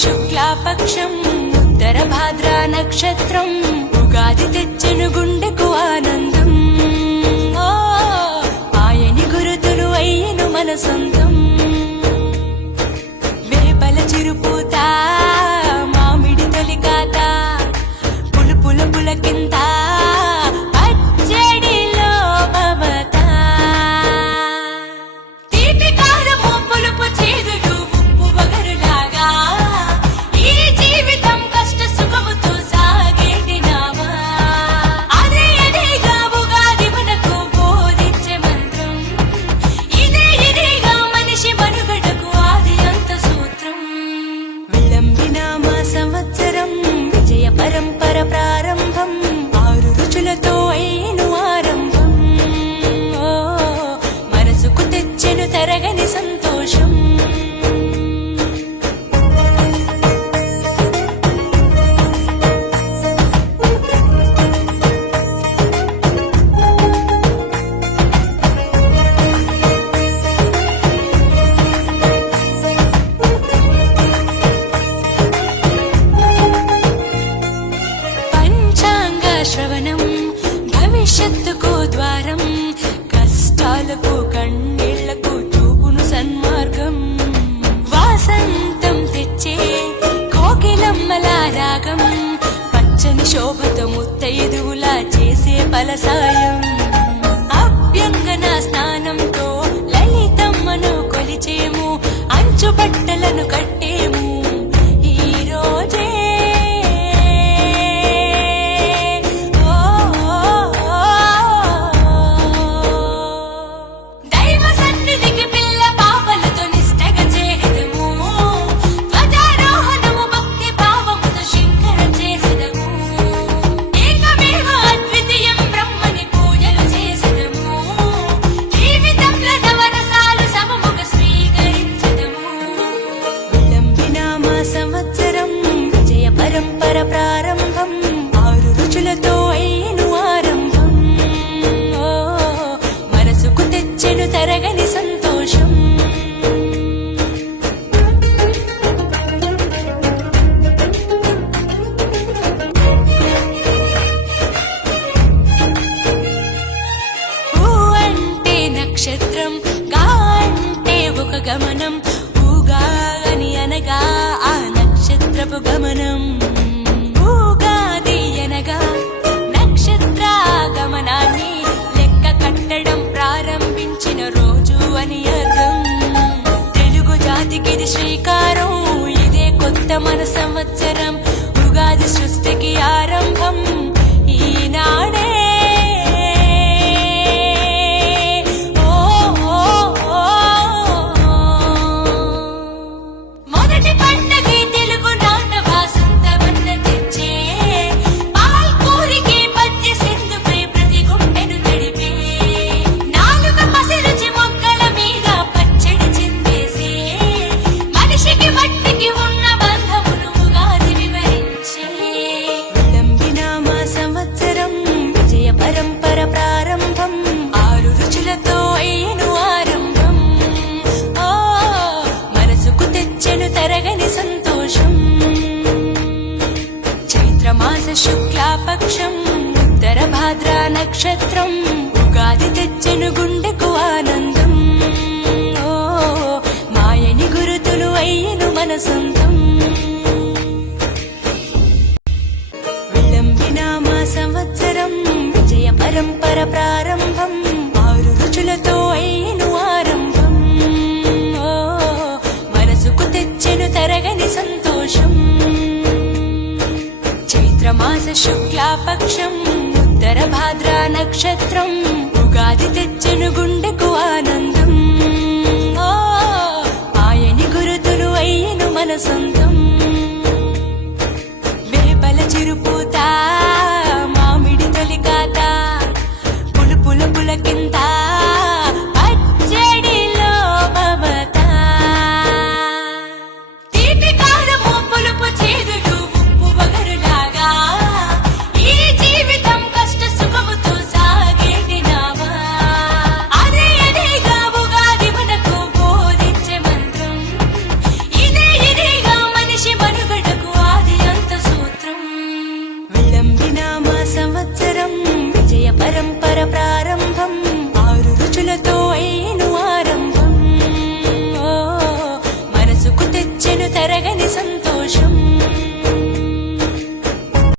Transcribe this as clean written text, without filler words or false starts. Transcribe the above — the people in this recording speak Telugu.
శుక్లాపక్షం ఉత్తర భాద్ర నక్షత్రం ఉగాది తెచ్చెను గుండెకు ఆనందం. ఆయని గురుతులు అయ్యను మన సొంతం. వేపల చిరుపూత మామిడి తొలికాత పులుపుల పులకింత పచ్చడిలో మమత. తీపి కారము పులుపు చేదులు ఉప్పు వగరులాగా ఈ జీవితం కష్ట సుఖముతో సాగేది నావా. అదే అదేగా ఉగాది మనకు బోధించే మంత్రం. ఇదేగా మనిషి మనుగడకు ఆది అంత సూత్రం. విళంబిన మా సంవత్సరం విజయ పరంపర ప్రారంభం. 6 రుచులతో అయిను ఆరంభం. మనసుకు తెచ్చెను తరగని సంతోషం. పంచాంగ శ్రవణం భవిష్యత్తుకు ద్వారం. కష్టాలకు కన్నీళ్లకు చూపును సన్మార్గం. వాసంతం తెచ్చే కోకిలమ్మల రాగం. పచ్చని శోభతో ముత్తైదువులా చేసే ఫలసాయం. అభ్యంగన స్నానంతో లలితమ్మను కొలిచేము. అంచు బట్టలను కట్టేము ఈ రోజే. దైవ సన్నిధికి పిల్ల పాపలతో నిష్టగా చేరెదము. ధ్వజారోహణము భక్తి భావముతో శంకర చేసెదము. ఏకమేవ అద్వితీయం బ్రహ్మని పూజలు చేసెదము. జీవితంలో నవరసాలు సమముగా స్వీకరించెదము. విళంబిన మా సంవత్సరం విజయ పరంపర ప్రారంభం. 6 రుచులతో అయిను ఆరంభం. మనసుకు తెచ్చెను తరగని సంతోషం. ఊ అంటే నక్షత్రం, గా అంటే ఒక గమనం. ఊగా అని అనగా ఆ నక్షత్రపు గమనం. ఊగాది అనగా నక్షత్ర గమనాన్ని లెక్క కట్టడం ప్రారంభించిన రోజు అని అర్థం. తెలుగు జాతికిది శ్రీకారం. ఇదే కొత్త మన సంవత్సరం. ఉగాది సృష్టికి ఆరంభం ఈనాడే. మొదటి పండగే తెలుగు నాట వాసంతవన్న తెచ్చే. పాల్కూరికి పద్య సింధుపై ప్రతి గుండెను తడిపే. నాలుక పసిరుచి మొక్కల మీద పచ్చడి చిందేసే. మనిషికి మట్టికి ఉన్న బంధమును ఉగాది వివరించే. విళంబిన మా సంవత్సరం విజయ పరంపర ప్రారంభం. 6 రుచులతో అయిను ఆరంభం. మనసుకు తెచ్చెను తరగని సంతోషం. చైత్రమాస శుక్లాపక్షం ఉత్తర భాద్ర నక్షత్రం ఉగాది తెచ్చెను గుండెకు ఆనందం. మాయని గురుతులు అయ్యను మన సొంతం. విళంబిన మా సంవత్సరం విజయ పరంపర ప్రారంభం. 6 రుచులతో అయిను ఆరంభం. మనసుకు తెచ్చెను తరగని సంతోషం. చైత్రమాస శుక్లాపక్షం ఉత్తర భాద్ర నక్షత్రం ఉగాది తెచ్చెను గుండెకు ఆనందం. ఆయని గురుతులు అయ్యను మన సొంతం. వేపల చిరుపూత మామిడి తొలికాత పులుపుల పులకింత పచ్చడిలో మమత. తీపి కారము పులుపు చేదులు ఉప్పు వగరులాగా ఈ జీవితం కష్ట సుఖముతో సాగేది నావా. అదే అదేగా ఉగాది మనకు బోధించే మంత్రం. ఇదేగా సంవత్సర